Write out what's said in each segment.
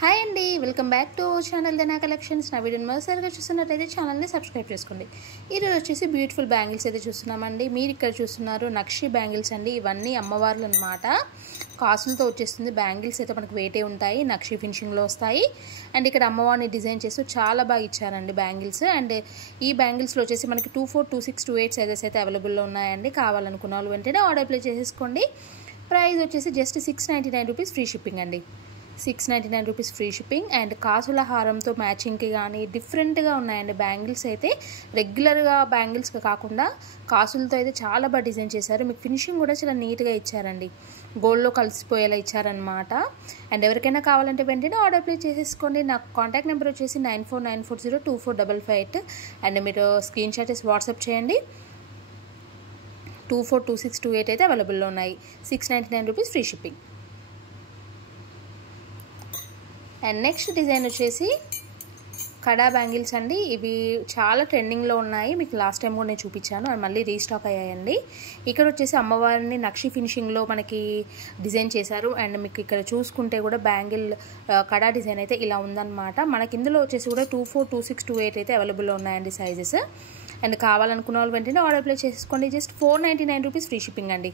Hi అండి, welcome back to channel Dhana collections. నా వీడియోని మొదటిసారిగా చూస్తున్నట్లయితే ఛానల్ని సబ్స్క్రైబ్ చేసుకోండి. ఈరోజు వచ్చేసి బ్యూటిఫుల్ బ్యాంగిల్స్ అయితే చూస్తున్నామండి. మీరు ఇక్కడ చూస్తున్నారు నక్షి బ్యాంగిల్స్ అండి. ఇవన్నీ అమ్మవార్లు అనమాట. కాసులతో వచ్చేస్తుంది. బ్యాంగిల్స్ అయితే మనకు వెయిటే ఉంటాయి, నక్షి ఫినిషింగ్లో వస్తాయి. అండ్ ఇక్కడ అమ్మవారిని డిజైన్ చేస్తూ చాలా బాగా ఇచ్చారండి బ్యాంగిల్స్. అండ్ ఈ బ్యాంగిల్స్లో వచ్చేసి మనకి 24, 26, 28 సైజెస్ అయితే అవైలబుల్లో ఉన్నాయండి. కావాలనుకున్న వాళ్ళు వెంటనే ఆర్డర్ ప్లేస్ చేసేసుకోండి. ప్రైస్ వచ్చేసి జస్ట్ 699 రూపీస్ ఫ్రీ షిప్పింగ్ అండి. 699 రూపీస్ ఫ్రీ షిప్పింగ్. అండ్ కాసుల హారంతో మ్యాచింగ్కి కానీ డిఫరెంట్గా ఉన్నాయండి బ్యాంగిల్స్ అయితే. రెగ్యులర్గా బ్యాంగిల్స్గా కాకుండా కాసులతో అయితే చాలా బాగా డిజైన్ చేశారు. మీకు ఫినిషింగ్ కూడా చాలా నీట్గా ఇచ్చారండి, గోల్డ్లో కలిసిపోయేలా ఇచ్చారనమాట. అండ్ ఎవరికైనా కావాలంటే వెంటనే ఆర్డర్ ప్లేస్ చేసేసుకోండి. నాకు కాంటాక్ట్ నెంబర్ వచ్చేసి 9494024558. అండ్ మీరు స్క్రీన్ షాట్ చేసి వాట్సాప్ చేయండి. 242628 అయితే అవైలబుల్లో ఉన్నాయి. 699 rupees free shipping. And next design వచ్చేసి కడా బ్యాంగిల్స్ అండి. ఇవి చాలా ట్రెండింగ్లో ఉన్నాయి. మీకు లాస్ట్ టైం కూడా నేను చూపించాను, అది మళ్ళీ రీస్టాక్ అయ్యాయండి. ఇక్కడ వచ్చేసి అమ్మవారిని నక్షి ఫినిషింగ్లో మనకి డిజైన్ చేశారు. అండ్ మీకు ఇక్కడ చూసుకుంటే కూడా బ్యాంగిల్ కడా డిజైన్ అయితే ఇలా ఉందన్నమాట. మనకి ఇందులో వచ్చేసి కూడా 24, 26, 28 అయితే అవైలబుల్లో ఉన్నాయండి సైజెస్. అండ్ కావాలనుకున్న వాళ్ళు వెంటనే ఆర్డర్ ప్లేస్ చేసుకోండి. జస్ట్ 499 రూపీస్ ఫ్రీ షిప్పింగ్ అండి.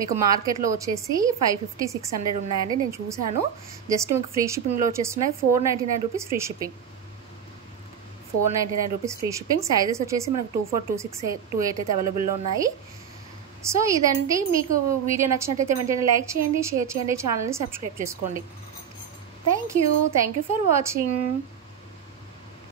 మీకు మార్కెట్లో వచ్చేసి 550, 600 ఉన్నాయండి, నేను చూశాను. జస్ట్ మీకు ఫ్రీ షిప్పింగ్లో వచ్చేస్తున్నాయి 499 rupees free shipping. 499 rupees free shipping. Sizes వచ్చేసి మనకు 24, 26, 28 అయితే అవైలబుల్లో ఉన్నాయి. సో ఇదండి. మీకు వీడియో నచ్చినట్టయితే వెంటనే లైక్ చేయండి, షేర్ చేయండి, ఛానల్ని సబ్స్క్రైబ్ చేసుకోండి. Thank you for watching.